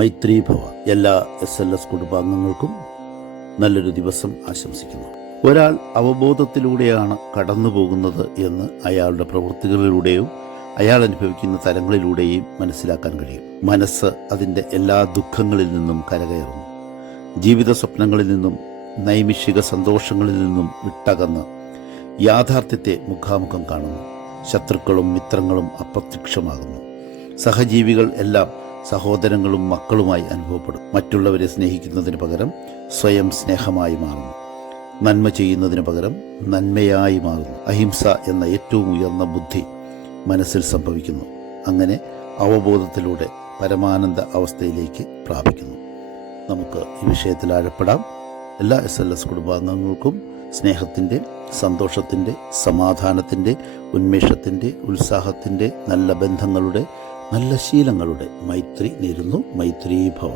മൈത്രി ഭവ. എല്ലാ SLS കുടുംബാംഗങ്ങൾക്കും നല്ലൊരു ദിവസം ആശംസിക്കുന്നു. ഒരാൾ അവബോധത്തിലൂടെയാണ് കടന്നു പോകുന്നത് എന്ന് അയാളുടെ പ്രവൃത്തികളിലൂടെയും അയാൾ അനുഭവിക്കുന്ന തലങ്ങളിലൂടെയും മനസ്സിലാക്കാൻ കഴിയും. മനസ്സ് അതിൻ്റെ എല്ലാ ദുഃഖങ്ങളിൽ നിന്നും കരകയറുന്നു. ജീവിത സ്വപ്നങ്ങളിൽ നിന്നും നൈമിഷിക സന്തോഷങ്ങളിൽ നിന്നും വിട്ടകന്ന് യാഥാർത്ഥ്യത്തെ മുഖാമുഖം കാണുന്നു. ശത്രുക്കളും മിത്രങ്ങളും അപ്രത്യക്ഷമാകുന്നു. സഹജീവികൾ എല്ലാം സഹോദരങ്ങളും മക്കളുമായി അനുഭവപ്പെടും. മറ്റുള്ളവരെ സ്നേഹിക്കുന്നതിന് പകരം സ്വയം സ്നേഹമായി മാറുന്നു. നന്മ ചെയ്യുന്നതിന് പകരം നന്മയായി മാറുന്നു. അഹിംസ എന്ന ഏറ്റവും ഉയർന്ന ബുദ്ധി മനസ്സിൽ സംഭവിക്കുന്നു. അങ്ങനെ അവബോധത്തിലൂടെ പരമാനന്ദ അവസ്ഥയിലേക്ക് പ്രാപിക്കുന്നു. നമുക്ക് ഈ വിഷയത്തിൽ ആഴപ്പെടാം. എല്ലാ SLS കുടുംബാംഗങ്ങൾക്കും സ്നേഹത്തിൻ്റെ, സന്തോഷത്തിൻ്റെ, സമാധാനത്തിൻ്റെ, ഉന്മേഷത്തിൻ്റെ, ഉത്സാഹത്തിൻ്റെ, നല്ല ബന്ധങ്ങളുടെ, നല്ല ശീലങ്ങളുടെ മൈത്രി നേരുന്നു. മൈത്രി ഭവ.